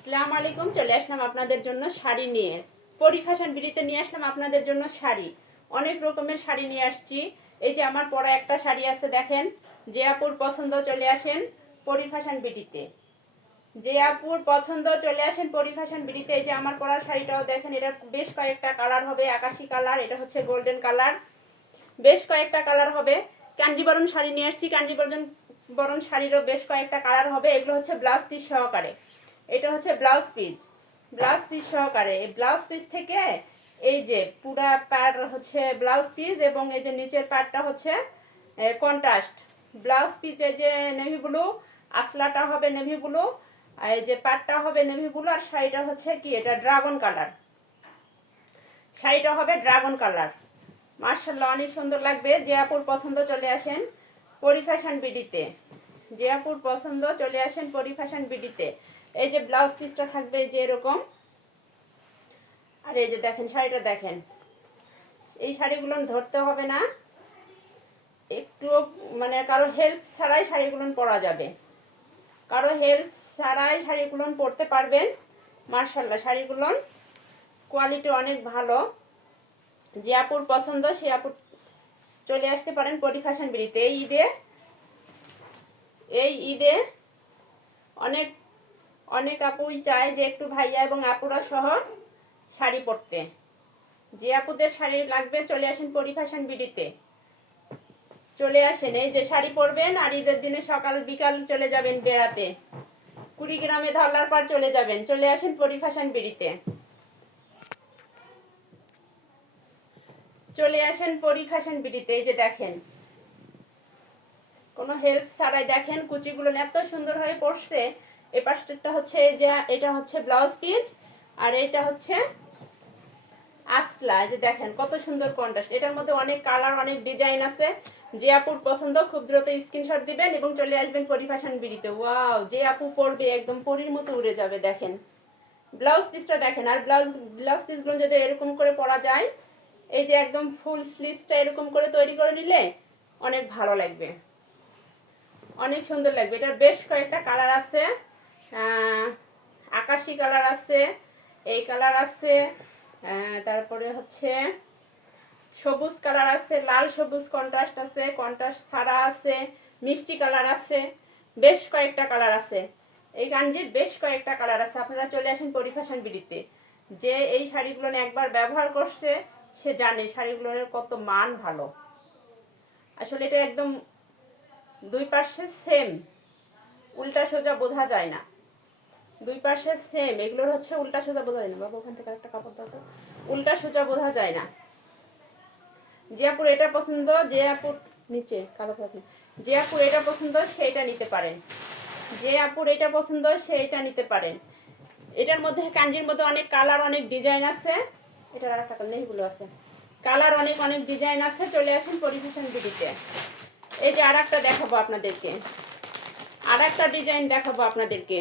আসসালামু আলাইকুম। চলে আসলাম আপনাদের জন্য শাড়ি নিয়ে। পরি ফ্যাশন বিডিতে নিয়ে আসলাম আপনাদের জন্য শাড়ি। অনেক রকমের শাড়ি নিয়ে আসছি। এই যে আমার পরা একটা শাড়ি আছে, দেখেন। যে আপুর পছন্দ চলে আসেন পরি ফ্যাশন বিডিতে। যে আপুর পছন্দ চলে আসেন পরি ফ্যাশন বিডিতে। এই যে আমার পরা শাড়িটাও দেখেন, এটা বেশ কয়েকটা কালার হবে। আকাশি কালার, এটা হচ্ছে গোল্ডেন কালার, বেশ কয়েকটা কালার হবে। কাঞ্জিবরণ শাড়ি নিয়ে আসছি। কাঞ্জিবরণ শাড়িরও বেশ কয়েকটা কালার হবে। এগুলো হচ্ছে ব্লাউজ পিস সহকারে। এটা হচ্ছে ব্লাউজ পিস সহকারে। এই ব্লাউজ পিস থেকে এই যে পুরা পার্ট হচ্ছে ব্লাউজ পিস, এবং এই যে নিচের পার্টটা হচ্ছে কন্ট্রাস্ট ব্লাউজ পিস। এই যে নেভি ব্লু, আসলাটা হবে নেভি ব্লু, আর এই যে পার্টটা হবে নেভি ব্লু, আর শাড়িটা হচ্ছে কি, এটা ড্রাগন কালার। শাড়িটা হবে ড্রাগন কালার। মার্শাল্লাহ, অনেক সুন্দর লাগবে। যে আপুর পছন্দ চলে আসেন পরি ফ্যাশন বিডিতে। যে আপুর পছন্দ চলে আসেন পরি ফ্যাশন বিডিতে। এই যে ব্লাউজ পিসটা থাকবে যে এরকম, আর এই যে দেখেন শাড়িটা দেখেন। এই শাড়িগুলো ধরতে হবে না, একটু মানে কারো হেল্প ছাড়াই শাড়িগুলো পরা যাবে। কারো হেল্প ছাড়াই শাড়িগুলো পরতে পারবেন। মার্শাল্লাহ, শাড়িগুলোর কোয়ালিটি অনেক ভালো। যে আপুর পছন্দ সে আপুর চলে আসতে পারেন পরি ফ্যাশন বিডিতে। এই ঈদে অনেক অনেক আপুই চায় যে একটু ভাইয়া এবং আপুরা সহ শাড়ি পরতে। যে আপুদের শাড়ি লাগবে চলে আসেন পরি ফ্যাশন বিডিতে। চলে আসেন, এই যে শাড়ি পরবেন আর ঈদের দিনে সকাল বিকাল চলে যাবেন বেড়াতে, কুড়িগ্রামে ধরলার পর চলে যাবেন। চলে আসেন পরি ফ্যাশন বিডিতে। চলে আসেন পরি ফ্যাশন বিডিতে। এই যে দেখেন, কোনো হেল্প ছাড়াই দেখেন কুচিগুলো এত সুন্দর হয়ে পড়ছে। এই পাশটা হচ্ছে যে এটা হচ্ছে ব্লাউজ পিস, আর এটা হচ্ছে আসলা। যে দেখেন কত সুন্দর কন্ট্রাস্ট। এটার মধ্যে অনেক কালার, অনেক ডিজাইন আছে। যে আপুর পছন্দ খুব দ্রুত স্ক্রিনশট দিবেন এবং চলে আসবেন পরি ফ্যাশন বিডিতে। ওয়াও, যে আপু পরবে একদম পরির মতো উড়ে যাবে। দেখেন ব্লাউজ পিসটা দেখেন। আর ব্লাউজ পিসগুলো যদি এরকম করে পরা যায়, এই যে একদম ফুল স্লিভসটা এরকম করে তৈরি করে নিলে অনেক ভালো লাগবে, অনেক সুন্দর লাগবে। এটার বেশ কয়েকটা কালার আছে। আকাশি কালার আছে, এই কালার আছে, তারপরে হচ্ছে সবুজ কালার আছে, লাল সবুজ কন্ট্রাস্ট আছে, কন্ট্রাস্ট ছাড়া আছে, মিষ্টি কালার আছে, বেশ কয়েকটা কালার আছে। এই কাঞ্জির বেশ কয়েকটা কালার আছে। আপনারা চলে আসেন পরি ফ্যাশন বিডিতে। যে এই শাড়িগুলো একবার ব্যবহার করছে সে জানে শাড়িগুলোর কত মান ভালো। আসলে এটা একদম দুই পাশে সেম, উল্টা সোজা বোঝা যায় না। দুই পাশে সেম, এগুলোর হচ্ছে উল্টা সোজা বোঝা যায় না। বাবা ওখান থেকে একটা কাপড় দাও তো। উল্টা সোজা বোঝা যায় না। যে আপুর এটা পছন্দ, যে আপুর নিচে কালো কাপড়, যে আপুর এটা পছন্দ সেইটা নিতে পারেন। যে আপুর এটা পছন্দ সেইটা নিতে পারেন। এটার মধ্যে কাঞ্জির মধ্যে অনেক কালার, অনেক ডিজাইন আছে। এটার আর একটা নেইগুলো আছে, কালার অনেক অনেক ডিজাইন আছে। চলে আসেন পরি ফ্যাশন বিডিতে। এই যে আর একটা দেখাবো আপনাদেরকে, আর একটা ডিজাইন দেখাবো আপনাদেরকে।